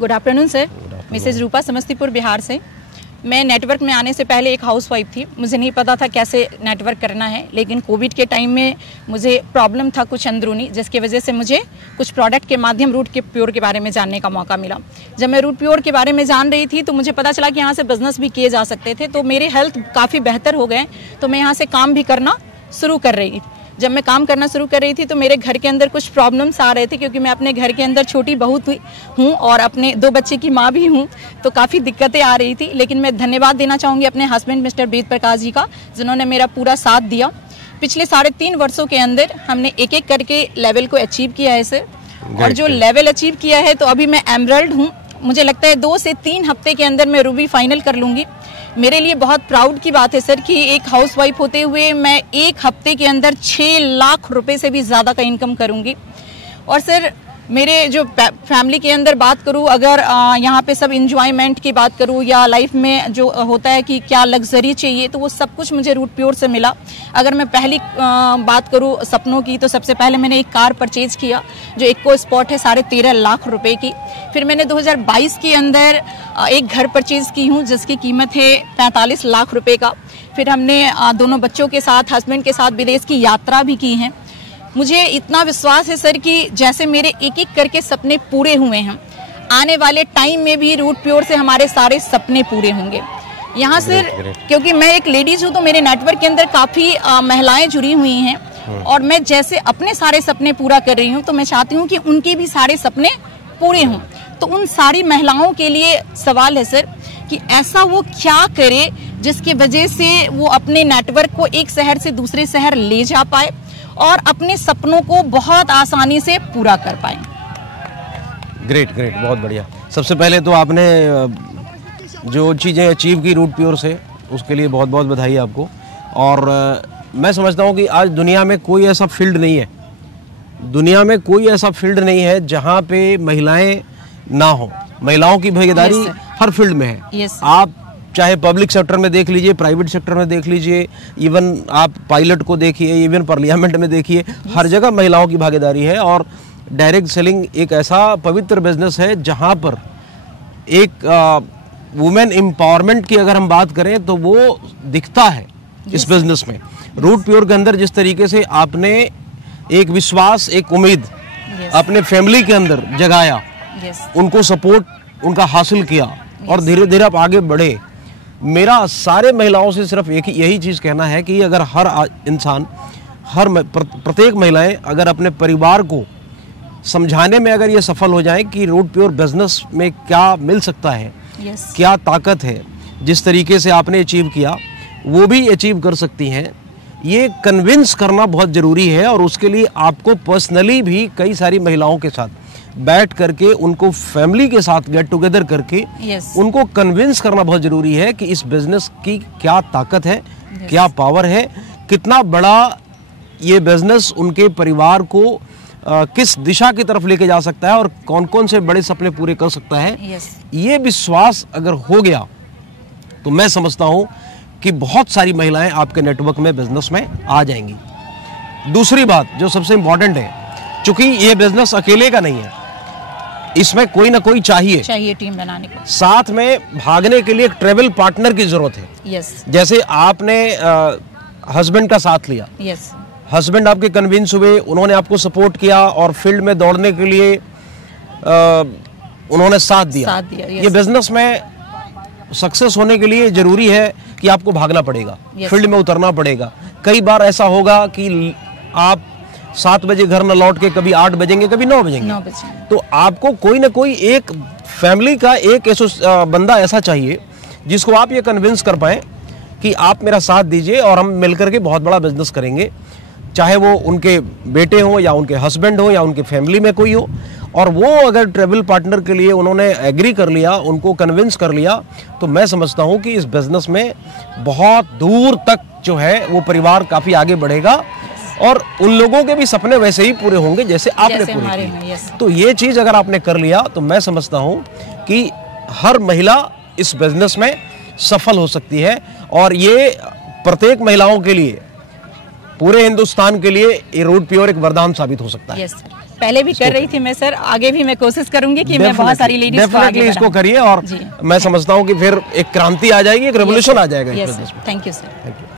Good afternoon sir. Mrs रूपा, समस्तीपुर, बिहार से। मैं network में आने से पहले एक हाउसवाइफ थी। मुझे नहीं पता था कैसे नेटवर्क करना है, लेकिन कोविड के टाइम में मुझे प्रॉब्लम था कुछ अंदरूनी, जिसकी वजह से मुझे कुछ प्रोडक्ट के माध्यम रूट के प्योर के बारे में जानने का मौका मिला। जब मैं रूट प्योर के बारे में जान रही थी तो मुझे पता चला कि यहाँ से बिजनेस भी किए जा सकते थे। तो मेरे हेल्थ काफ़ी बेहतर हो गए, तो मैं यहाँ से काम भी करना शुरू कर रही। जब मैं काम करना शुरू कर रही थी तो मेरे घर के अंदर कुछ प्रॉब्लम्स आ रहे थे, क्योंकि मैं अपने घर के अंदर छोटी बहू हूँ और अपने 2 बच्चे की माँ भी हूँ, तो काफ़ी दिक्कतें आ रही थी। लेकिन मैं धन्यवाद देना चाहूँगी अपने हस्बैंड मिस्टर वेद प्रकाश जी का, जिन्होंने मेरा पूरा साथ दिया। पिछले 3.5 वर्षों के अंदर हमने एक एक करके लेवल को अचीव किया है सर। और जो लेवल अचीव किया है, तो अभी मैं एमरल्ड हूँ। मुझे लगता है 2 से 3 हफ्ते के अंदर मैं रूबी फाइनल कर लूँगी। मेरे लिए बहुत प्राउड की बात है सर कि एक हाउसवाइफ होते हुए मैं 1 हफ्ते के अंदर 6 लाख रुपए से भी ज़्यादा का इनकम करूंगी। और सर मेरे जो फैमिली के अंदर बात करूं, अगर यहाँ पे सब इंजॉयमेंट की बात करूं या लाइफ में जो होता है कि क्या लग्जरी चाहिए, तो वो सब कुछ मुझे रूट प्योर से मिला। अगर मैं पहली बात करूं सपनों की, तो सबसे पहले मैंने एक कार परचेज किया जो इको स्पॉट है 13.5 लाख रुपए की। फिर मैंने 2022 के अंदर एक घर परचेज की हूँ जिसकी कीमत है 45 लाख रुपए का। फिर हमने दोनों बच्चों के साथ, हस्बैंड के साथ विदेश की यात्रा भी की है। मुझे इतना विश्वास है सर कि जैसे मेरे एक एक करके सपने पूरे हुए हैं, आने वाले टाइम में भी रूट प्योर से हमारे सारे सपने पूरे होंगे। यहाँ सर क्योंकि मैं एक लेडीज हूँ, तो मेरे नेटवर्क के अंदर काफ़ी महिलाएं जुड़ी हुई हैं, और मैं जैसे अपने सारे सपने पूरा कर रही हूँ, तो मैं चाहती हूँ कि उनके भी सारे सपने पूरे हों। तो उन सारी महिलाओं के लिए सवाल है सर कि ऐसा वो क्या करे जिसकी वजह से वो अपने नेटवर्क को एक शहर से दूसरे शहर ले जा पाए और अपने सपनों को बहुत आसानी से पूरा कर पाए। ग्रेट, बहुत बढ़िया। सबसे पहले तो आपने जो चीज़ें अचीव की रूट प्योर से, उसके लिए बहुत बहुत बधाई आपको। और मैं समझता हूँ कि आज दुनिया में कोई ऐसा फील्ड नहीं है, दुनिया में कोई ऐसा फील्ड नहीं है जहाँ पे महिलाएं ना हो। महिलाओं की भागीदारी हर फील्ड में है। आप चाहे पब्लिक सेक्टर में देख लीजिए, प्राइवेट सेक्टर में देख लीजिए, इवन आप पायलट को देखिए, इवन पार्लियामेंट में देखिए, हर जगह महिलाओं की भागीदारी है। और डायरेक्ट सेलिंग एक ऐसा पवित्र बिजनेस है जहां पर एक वुमेन एम्पावरमेंट की अगर हम बात करें तो वो दिखता है इस बिजनेस में। रूट प्योर के अंदर जिस तरीके से आपने एक विश्वास, एक उम्मीद अपने फैमिली के अंदर जगाया, उनको सपोर्ट उनका हासिल किया और धीरे धीरे आप आगे बढ़े। मेरा सारे महिलाओं से सिर्फ यही चीज़ कहना है कि अगर हर इंसान, प्रत्येक महिलाएं अगर अपने परिवार को समझाने में अगर ये सफल हो जाएं कि रूट प्योर बिजनेस में क्या मिल सकता है, क्या ताकत है, जिस तरीके से आपने अचीव किया वो भी अचीव कर सकती हैं, ये कन्विंस करना बहुत ज़रूरी है। और उसके लिए आपको पर्सनली भी कई सारी महिलाओं के साथ बैठ करके, उनको फैमिली के साथ गेट टुगेदर करके उनको कन्विंस करना बहुत ज़रूरी है कि इस बिज़नेस की क्या ताकत है, क्या पावर है, कितना बड़ा ये बिज़नेस उनके परिवार को किस दिशा की तरफ लेके जा सकता है और कौन कौन से बड़े सपने पूरे कर सकता है। ये विश्वास अगर हो गया तो मैं समझता हूँ कि बहुत सारी महिलाएं आपके नेटवर्क में, बिजनेस में आ जाएंगी। दूसरी बात जो सबसे इम्पोर्टेंट है, चूंकि ये बिजनेस अकेले का नहीं है, इसमें कोई ना कोई चाहिए टीम बनाने को। साथ में भागने के लिए एक ट्रेवल पार्टनर की जरूरत है। जैसे आपने हस्बैंड का साथ लिया, हस्बैंड आपके कन्विंस हुए, उन्होंने आपको सपोर्ट किया और फील्ड में दौड़ने के लिए उन्होंने साथ दिया। ये बिजनेस में सक्सेस होने के लिए जरूरी है कि आपको भागना पड़ेगा, फील्ड में उतरना पड़ेगा। कई बार ऐसा होगा कि आप 7 बजे घर न लौट के कभी 8 बजेंगे, कभी 9 बजेंगे। तो आपको कोई ना कोई एक फैमिली का एक बंदा ऐसा चाहिए जिसको आप ये कन्विंस कर पाए कि आप मेरा साथ दीजिए और हम मिलकर के बहुत बड़ा बिजनेस करेंगे, चाहे वो उनके बेटे हों या उनके हस्बैंड हो या उनके फैमिली में कोई हो। और वो अगर ट्रेवल पार्टनर के लिए उन्होंने एग्री कर लिया, उनको कन्विंस कर लिया, तो मैं समझता हूँ कि इस बिजनेस में बहुत दूर तक जो है वो परिवार काफ़ी आगे बढ़ेगा और उन लोगों के भी सपने वैसे ही पूरे होंगे जैसे आपने पूरे किए। तो ये चीज़ अगर आपने कर लिया तो मैं समझता हूँ कि हर महिला इस बिजनेस में सफल हो सकती है। और ये प्रत्येक महिलाओं के लिए पूरे हिंदुस्तान के लिए ये रूट प्योर एक वरदान साबित हो सकता है। यस सर, पहले भी कर रही थी मैं सर, आगे भी मैं कोशिश करूंगी कि मैं बहुत सारी लेडीज को आगे डेफिनेटली इसको करिए और मैं समझता हूँ कि फिर एक क्रांति आ जाएगी, एक रेवोल्यूशन आ जाएगा। Yes sir, thank you sir. Thank you.